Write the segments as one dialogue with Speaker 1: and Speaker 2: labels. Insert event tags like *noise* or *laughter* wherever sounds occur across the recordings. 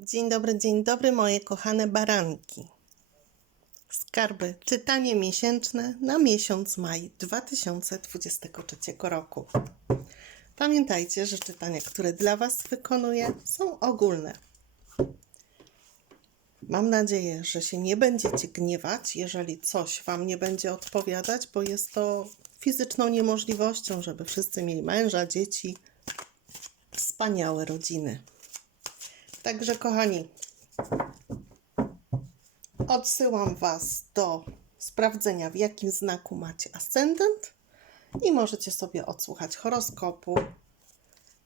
Speaker 1: Dzień dobry, dzień dobry, moje kochane baranki. Skarby, czytanie miesięczne na miesiąc maj 2023 roku. Pamiętajcie, że czytania, które dla Was wykonuję, są ogólne. Mam nadzieję, że się nie będziecie gniewać, jeżeli coś Wam nie będzie odpowiadać, bo jest to fizyczną niemożliwością, żeby wszyscy mieli męża, dzieci, wspaniałe rodziny. Także, kochani, odsyłam Was do sprawdzenia, w jakim znaku macie ascendent i możecie sobie odsłuchać horoskopu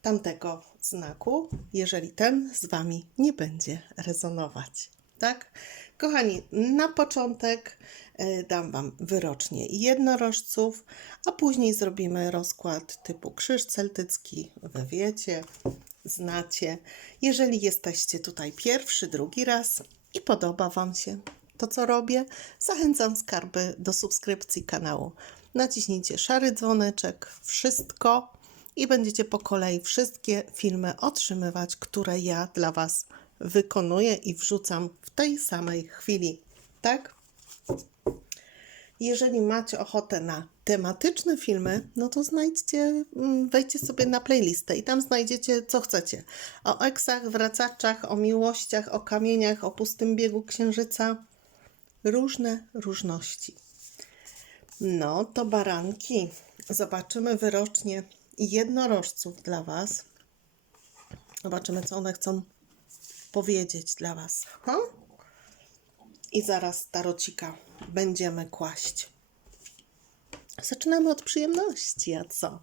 Speaker 1: tamtego znaku, jeżeli ten z Wami nie będzie rezonować. Tak? Kochani, na początek e, dam Wam wyrocznie jednorożców, a później zrobimy rozkład typu krzyż celtycki. Wy wiecie, znacie. Jeżeli jesteście tutaj pierwszy, drugi raz i podoba Wam się to, co robię, zachęcam skarby do subskrypcji kanału. Naciśnijcie szary dzwoneczek, wszystko i będziecie po kolei wszystkie filmy otrzymywać, które ja dla Was wykonuję i wrzucam w tej samej chwili. Tak? Jeżeli macie ochotę na tematyczne filmy, no to znajdźcie, mm, wejdźcie sobie na playlistę i tam znajdziecie co chcecie. O eksach, wracaczach, o miłościach, o kamieniach, o pustym biegu księżyca. Różne różności. No to baranki. Zobaczymy wyrocznie jednorożców dla Was. Zobaczymy, co one chcą powiedzieć dla Was. Ha? I zaraz tarocika będziemy kłaść. Zaczynamy od przyjemności, a co?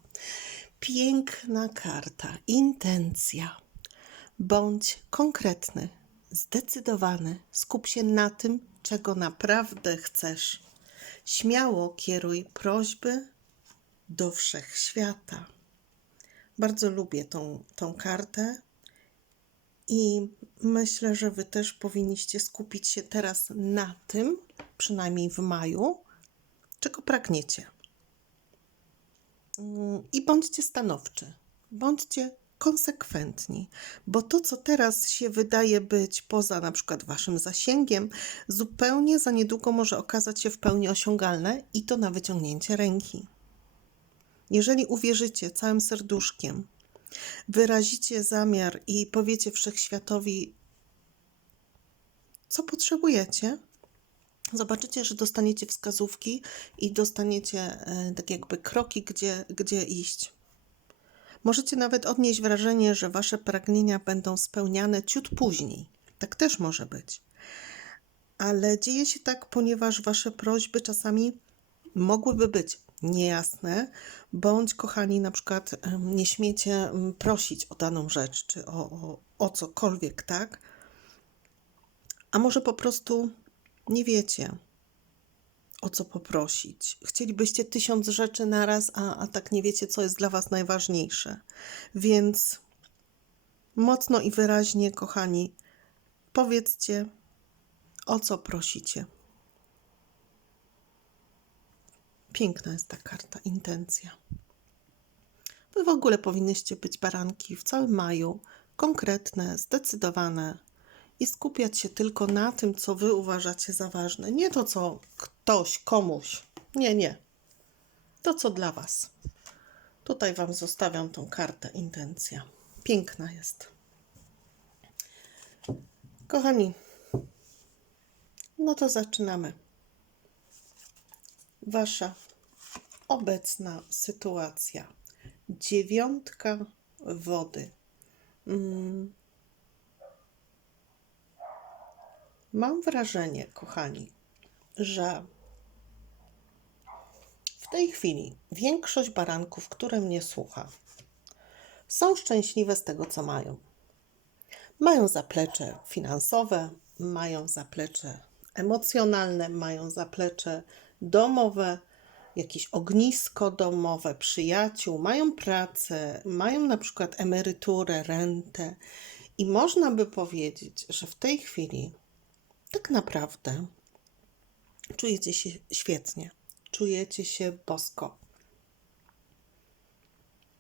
Speaker 1: Piękna karta, intencja. Bądź konkretny, zdecydowany, skup się na tym, czego naprawdę chcesz. Śmiało kieruj prośby do wszechświata. Bardzo lubię tą, tą kartę i myślę, że Wy też powinniście skupić się teraz na tym, przynajmniej w maju, czego pragniecie. I bądźcie stanowczy, bądźcie konsekwentni, bo to, co teraz się wydaje być poza na przykład Waszym zasięgiem, zupełnie za niedługo może okazać się w pełni osiągalne i to na wyciągnięcie ręki. Jeżeli uwierzycie całym serduszkiem, wyrazicie zamiar i powiecie wszechświatowi, co potrzebujecie, zobaczycie, że dostaniecie wskazówki i dostaniecie tak jakby kroki, gdzie, gdzie iść. Możecie nawet odnieść wrażenie, że wasze pragnienia będą spełniane ciut później. Tak też może być. Ale dzieje się tak, ponieważ wasze prośby czasami mogłyby być niejasne, bądź kochani, na przykład nie śmiecie prosić o daną rzecz, czy o, o, o cokolwiek, tak? A może po prostu nie wiecie, o co poprosić. Chcielibyście tysiąc rzeczy naraz, a, a tak nie wiecie, co jest dla Was najważniejsze. Więc mocno i wyraźnie, kochani, powiedzcie, o co prosicie. Piękna jest ta karta, intencja. Wy w ogóle powinnyście być baranki w całym maju, konkretne, zdecydowane i skupiać się tylko na tym, co wy uważacie za ważne. Nie to, co ktoś, komuś. Nie, nie. To, co dla was. Tutaj wam zostawiam tą kartę, intencja. Piękna jest. Kochani, no to zaczynamy. Wasza obecna sytuacja. Dziewiątka wody. Mm. Mam wrażenie, kochani, że w tej chwili większość baranków, które mnie słucha, są szczęśliwe z tego, co mają. Mają zaplecze finansowe, mają zaplecze emocjonalne, mają zaplecze domowe, jakieś ognisko domowe, przyjaciół, mają pracę, mają na przykład emeryturę, rentę. I można by powiedzieć, że w tej chwili tak naprawdę czujecie się świetnie, czujecie się bosko.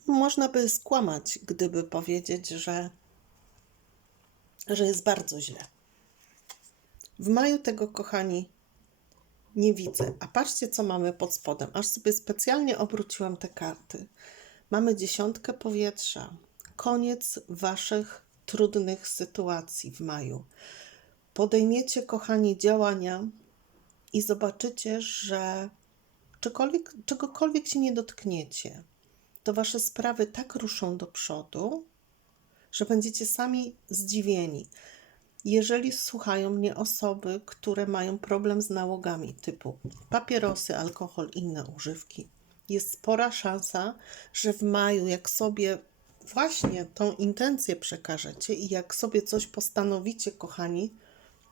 Speaker 1: Można by skłamać, gdyby powiedzieć, że że jest bardzo źle. W maju tego, kochani, nie widzę. A patrzcie, co mamy pod spodem. Aż sobie specjalnie obróciłam te karty. Mamy dziesiątkę powietrza. Koniec waszych trudnych sytuacji w maju. Podejmiecie, kochani, działania i zobaczycie, że czegokolwiek, czegokolwiek się nie dotkniecie, to wasze sprawy tak ruszą do przodu, że będziecie sami zdziwieni. Jeżeli słuchają mnie osoby, które mają problem z nałogami typu papierosy, alkohol, inne używki, jest spora szansa, że w maju, jak sobie właśnie tą intencję przekażecie i jak sobie coś postanowicie, kochani,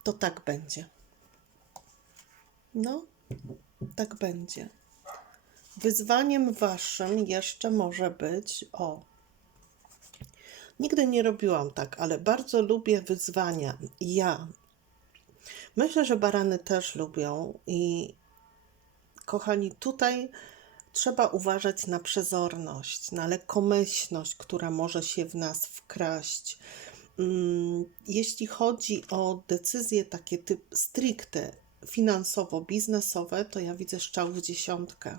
Speaker 1: to tak będzie. No, tak będzie. Wyzwaniem waszym jeszcze może być o. Nigdy nie robiłam tak, ale bardzo lubię wyzwania. Ja. Myślę, że barany też lubią i kochani, tutaj trzeba uważać na przezorność, na lekkomyślność, która może się w nas wkraść. Mm, jeśli chodzi o decyzje takie typ stricte finansowo-biznesowe, to ja widzę szczał w dziesiątkę.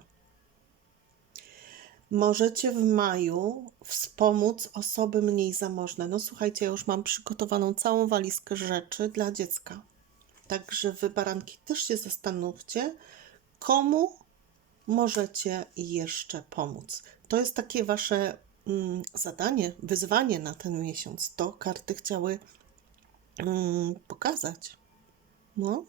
Speaker 1: Możecie w maju wspomóc osoby mniej zamożne. No słuchajcie, ja już mam przygotowaną całą walizkę rzeczy dla dziecka. Także wy, baranki, też się zastanówcie, komu możecie jeszcze pomóc. To jest takie wasze zadanie, wyzwanie na ten miesiąc. To karty chciały mm, pokazać. No.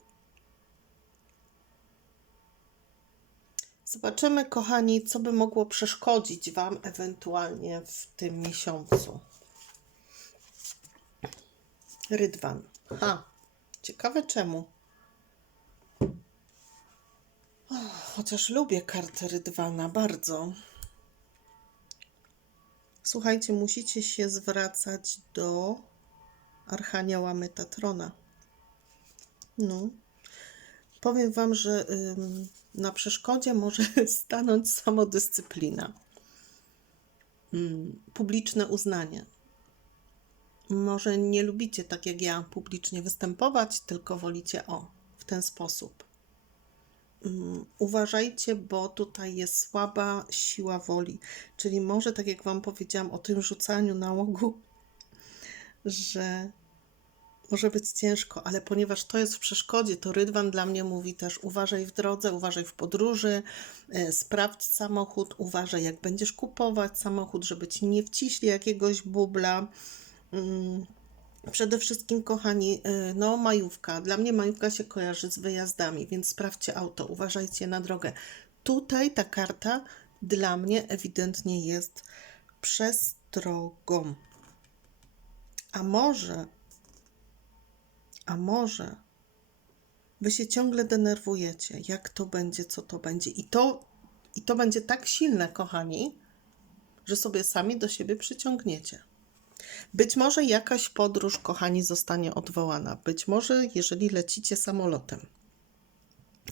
Speaker 1: Zobaczymy, kochani, co by mogło przeszkodzić Wam ewentualnie w tym miesiącu. Rydwan. Ha, ciekawe czemu. chociaż lubię kartę Rydwana bardzo. Słuchajcie, musicie się zwracać do Archanioła Metatrona. No. Powiem Wam, że na przeszkodzie może *laughs* stanąć samodyscyplina, ym, publiczne uznanie. Może nie lubicie, tak jak ja, publicznie występować, tylko wolicie o, w ten sposób. Ym, uważajcie, bo tutaj jest słaba siła woli. Czyli może, tak jak Wam powiedziałam o tym rzucaniu nałogu, że może być ciężko, ale ponieważ to jest w przeszkodzie, to Rydwan dla mnie mówi też uważaj w drodze, uważaj w podróży, e, sprawdź samochód, uważaj jak będziesz kupować samochód, żeby ci nie wciśli jakiegoś bubla. Przede wszystkim, kochani, e, no majówka. Dla mnie majówka się kojarzy z wyjazdami, więc sprawdźcie auto, uważajcie na drogę. Tutaj ta karta dla mnie ewidentnie jest przestrogą. A może a może wy się ciągle denerwujecie, jak to będzie, co to będzie. I to, i to będzie tak silne, kochani, że sobie sami do siebie przyciągniecie. Być może jakaś podróż, kochani, zostanie odwołana. Być może, jeżeli lecicie samolotem,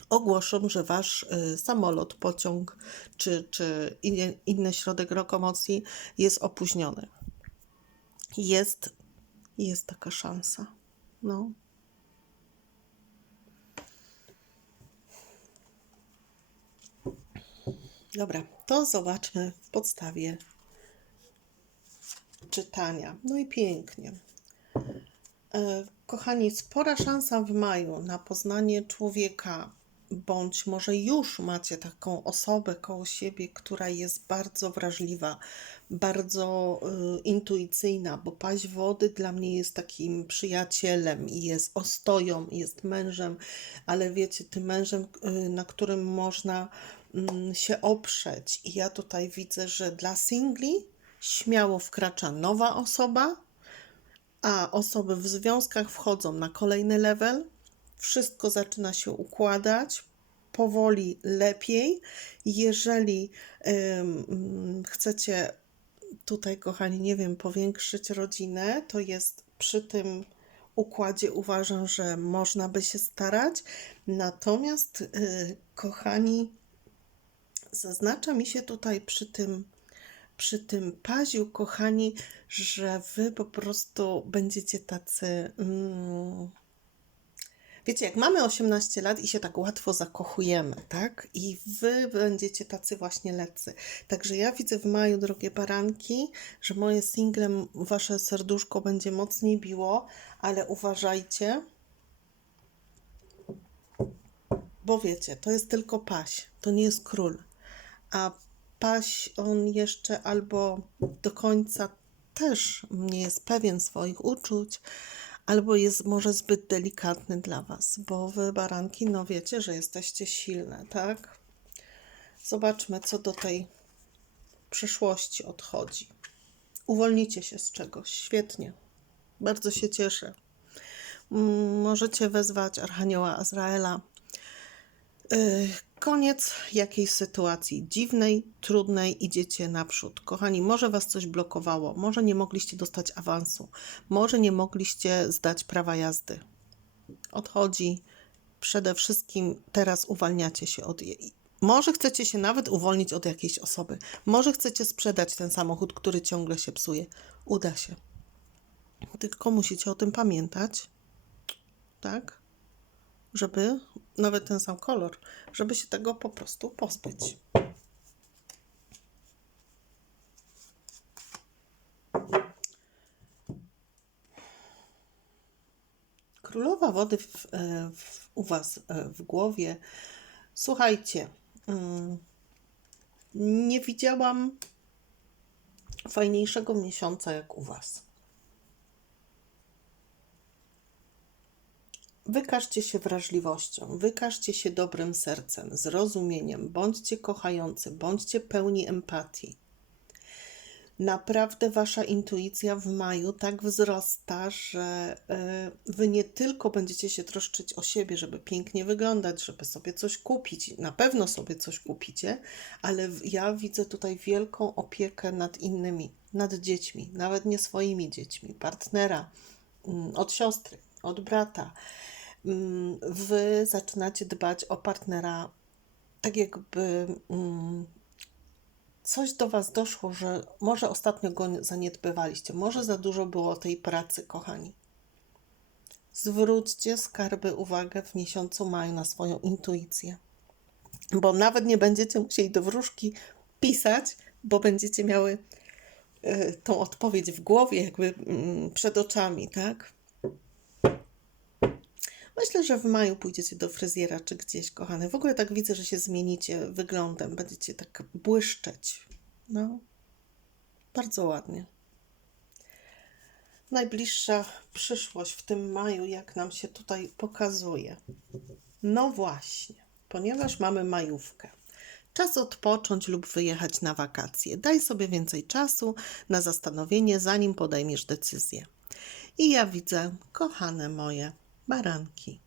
Speaker 1: ogłoszą, że wasz y, samolot, pociąg czy, czy inny, środek lokomocji jest opóźniony. Jest, jest taka szansa. No. Dobra, to zobaczmy w podstawie czytania. No i pięknie. E, kochani, spora szansa w maju na poznanie człowieka, bądź może już macie taką osobę koło siebie, która jest bardzo wrażliwa, bardzo y, intuicyjna, bo paść wody dla mnie jest takim przyjacielem i jest ostoją, jest mężem, ale wiecie, tym mężem, y, na którym można Mm, się oprzeć. I ja tutaj widzę, że dla singli śmiało wkracza nowa osoba, a osoby w związkach wchodzą na kolejny level. Wszystko zaczyna się układać powoli lepiej. Jeżeli chcecie tutaj, kochani, nie wiem, powiększyć rodzinę, to jest przy tym układzie uważam, że można by się starać. Natomiast, yy, kochani, Zaznacza mi się tutaj przy tym przy tym paziu, kochani, że wy po prostu będziecie tacy. Mm, Wiecie, jak mamy 18 lat i się tak łatwo zakochujemy, tak? I wy będziecie tacy właśnie leccy. Także ja widzę w maju, drogie baranki, że moje single, wasze serduszko będzie mocniej biło, ale uważajcie, bo wiecie, to jest tylko paś, to nie jest król. A paś, on jeszcze albo do końca też nie jest pewien swoich uczuć, albo jest może zbyt delikatny dla Was, bo Wy, baranki, no wiecie, że jesteście silne, tak? Zobaczmy, co do tej przyszłości odchodzi. Uwolnicie się z czegoś, świetnie. Bardzo się cieszę. Możecie wezwać Archanioła Azraela. Yy, Koniec jakiejś sytuacji dziwnej, trudnej, idziecie naprzód. Kochani, może was coś blokowało, może nie mogliście dostać awansu, może nie mogliście zdać prawa jazdy. Odchodzi. Przede wszystkim teraz uwalniacie się od jej. Może chcecie się nawet uwolnić od jakiejś osoby. Może chcecie sprzedać ten samochód, który ciągle się psuje. Uda się. Tylko musicie o tym pamiętać. Tak? Żeby nawet ten sam kolor, żeby się tego po prostu pozbyć. Królowa wody w, e, w, u Was e, w głowie. Słuchajcie, mm, nie widziałam fajniejszego miesiąca jak u Was. Wykażcie się wrażliwością, wykażcie się dobrym sercem, zrozumieniem, bądźcie kochający, bądźcie pełni empatii. Naprawdę wasza intuicja w maju tak wzrasta, że y, wy nie tylko będziecie się troszczyć o siebie, żeby pięknie wyglądać, żeby sobie coś kupić, na pewno sobie coś kupicie, ale ja widzę tutaj wielką opiekę nad innymi, nad dziećmi, nawet nie swoimi dziećmi, partnera, mm, od siostry, od brata. Mm, Wy zaczynacie dbać o partnera tak jakby mm, coś do Was doszło, że może ostatnio go zaniedbywaliście, może za dużo było tej pracy, kochani. Zwróćcie skarby uwagę w miesiącu maju na swoją intuicję, bo nawet nie będziecie musieli do wróżki pisać, bo będziecie miały y, tą odpowiedź w głowie, jakby mm, przed oczami, tak? Myślę, że w maju pójdziecie do fryzjera czy gdzieś, kochane. W ogóle tak widzę, że się zmienicie wyglądem, będziecie tak błyszczeć. No, bardzo ładnie. Najbliższa przyszłość w tym maju, jak nam się tutaj pokazuje. No właśnie, ponieważ mamy majówkę. Czas odpocząć lub wyjechać na wakacje. Daj sobie więcej czasu na zastanowienie, zanim podejmiesz decyzję. I ja widzę, kochane moje baranki,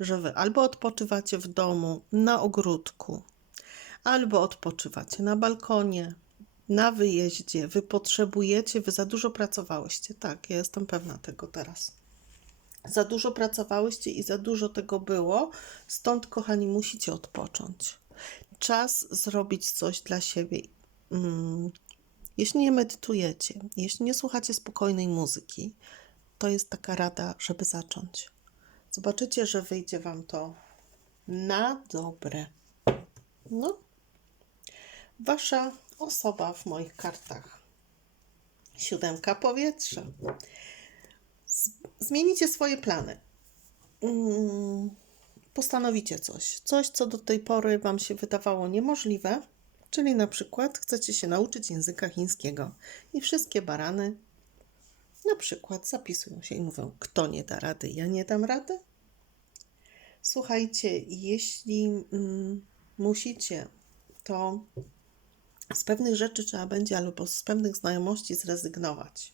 Speaker 1: że wy albo odpoczywacie w domu, na ogródku, albo odpoczywacie na balkonie, na wyjeździe. Wy potrzebujecie, wy za dużo pracowałyście. Tak, ja jestem pewna tego teraz. Za dużo pracowałyście i za dużo tego było, stąd, kochani, musicie odpocząć. Czas zrobić coś dla siebie. Mm. Jeśli nie medytujecie, jeśli nie słuchacie spokojnej muzyki, to jest taka rada, żeby zacząć. Zobaczycie, że wyjdzie Wam to na dobre. No, Wasza osoba w moich kartach. Siódemka powietrza. Zmienicie swoje plany. Mm, Postanowicie coś. Coś, co do tej pory Wam się wydawało niemożliwe. Czyli na przykład chcecie się nauczyć języka chińskiego. I wszystkie barany na przykład zapisują się i mówią: Kto nie da rady, ja nie dam rady. Słuchajcie, jeśli mm, musicie, to z pewnych rzeczy trzeba będzie albo z pewnych znajomości zrezygnować.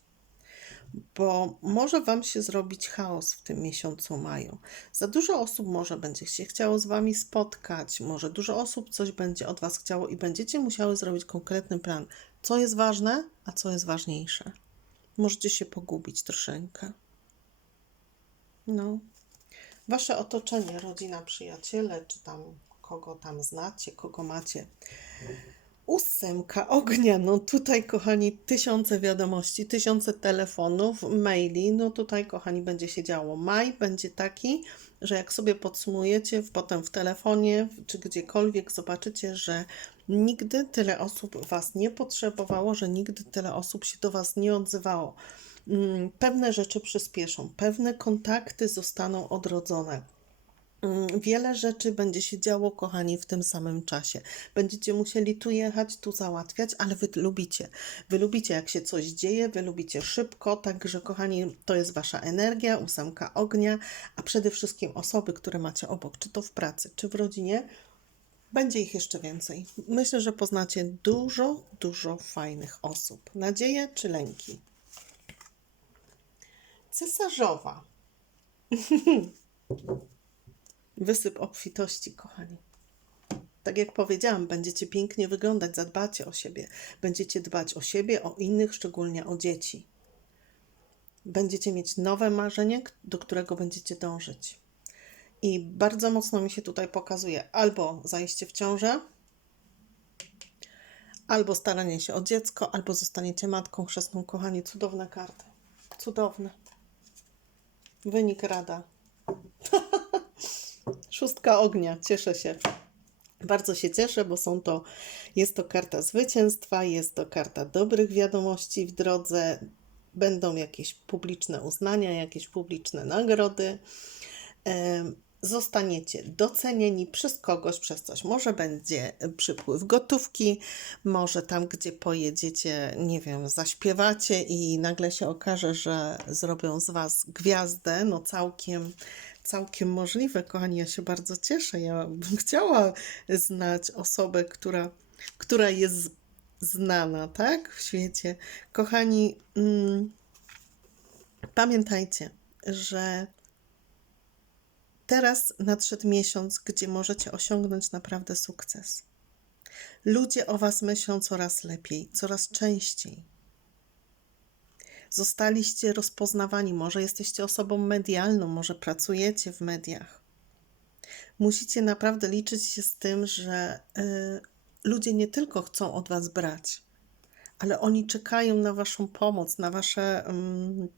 Speaker 1: Bo może Wam się zrobić chaos w tym miesiącu maju. Za dużo osób może będzie się chciało z Wami spotkać, może dużo osób coś będzie od Was chciało i będziecie musiały zrobić konkretny plan, co jest ważne, a co jest ważniejsze. Możecie się pogubić troszeczkę. No. Wasze otoczenie, rodzina, przyjaciele, czy tam kogo tam znacie, kogo macie Ósemka ognia, no tutaj kochani tysiące wiadomości, tysiące telefonów, maili, no tutaj kochani będzie się działo. Maj będzie taki, że jak sobie podsumujecie potem w telefonie czy gdziekolwiek zobaczycie, że nigdy tyle osób Was nie potrzebowało, że nigdy tyle osób się do Was nie odzywało. Mm, Pewne rzeczy przyspieszą, pewne kontakty zostaną odrodzone. Mm, Wiele rzeczy będzie się działo, kochani, w tym samym czasie. Będziecie musieli tu jechać, tu załatwiać, ale wy lubicie. Wy lubicie, jak się coś dzieje, wy lubicie szybko, także, kochani, to jest wasza energia, ósemka ognia, a przede wszystkim osoby, które macie obok, czy to w pracy, czy w rodzinie. Będzie ich jeszcze więcej. Myślę, że poznacie dużo, dużo fajnych osób. Nadzieje czy lęki? Cesarzowa. *laughs* Wysyp obfitości, kochani. Tak jak powiedziałam, będziecie pięknie wyglądać, zadbacie o siebie. Będziecie dbać o siebie, o innych, szczególnie o dzieci. Będziecie mieć nowe marzenie, do którego będziecie dążyć. I bardzo mocno mi się tutaj pokazuje albo zajście w ciążę, albo staranie się o dziecko, albo zostaniecie matką chrzestną. Kochani, cudowne karty. Cudowne. Wynik rada. *laughs* Szóstka ognia, cieszę się. Bardzo się cieszę, bo są to, jest to karta zwycięstwa, jest to karta dobrych wiadomości w drodze, będą jakieś publiczne uznania, jakieś publiczne nagrody. Zostaniecie docenieni przez kogoś, przez coś. Może będzie przypływ gotówki, może tam, gdzie pojedziecie, nie wiem, zaśpiewacie i nagle się okaże, że zrobią z Was gwiazdę. No całkiem, całkiem możliwe, kochani. Ja się bardzo cieszę. Ja bym chciała znać osobę, która, która jest znana, tak, w świecie. Kochani, mm, pamiętajcie, że teraz nadszedł miesiąc, gdzie możecie osiągnąć naprawdę sukces. Ludzie o Was myślą coraz lepiej, coraz częściej. Zostaliście rozpoznawani, może jesteście osobą medialną, może pracujecie w mediach. Musicie naprawdę liczyć się z tym, że y, ludzie nie tylko chcą od Was brać, ale oni czekają na Waszą pomoc, na, wasze, ym,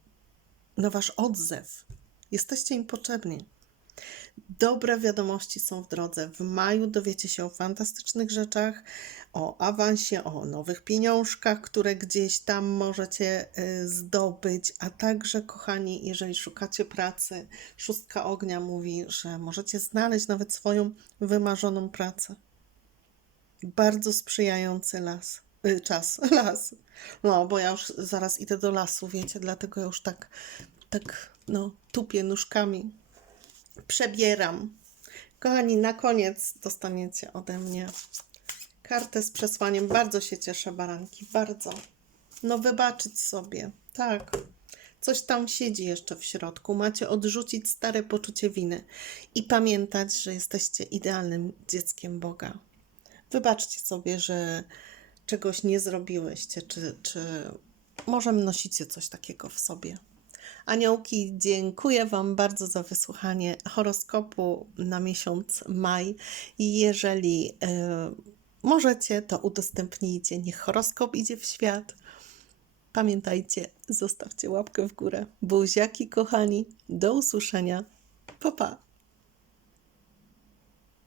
Speaker 1: na Wasz odzew. Jesteście im potrzebni. Dobre wiadomości są w drodze. W maju dowiecie się o fantastycznych rzeczach, o awansie, o nowych pieniążkach, które gdzieś tam możecie y, zdobyć. A także, kochani, jeżeli szukacie pracy, szóstka ognia mówi, że możecie znaleźć nawet swoją wymarzoną pracę. Bardzo sprzyjający las. Y, czas, *laughs* las. No, bo ja już zaraz idę do lasu, wiecie, dlatego już tak, tak, no, tupię nóżkami przebieram. Kochani, na koniec dostaniecie ode mnie kartę z przesłaniem. Bardzo się cieszę, baranki, bardzo. No, wybaczyć sobie, tak. Coś tam siedzi jeszcze w środku. Macie odrzucić stare poczucie winy i pamiętać, że jesteście idealnym dzieckiem Boga. Wybaczcie sobie, że czegoś nie zrobiłyście, czy, czy może nosicie coś takiego w sobie. Aniołki, dziękuję Wam bardzo za wysłuchanie horoskopu na miesiąc maj. I jeżeli e, możecie, to udostępnijcie. Niech horoskop idzie w świat. Pamiętajcie, zostawcie łapkę w górę. Buziaki, kochani. Do usłyszenia. Pa, pa.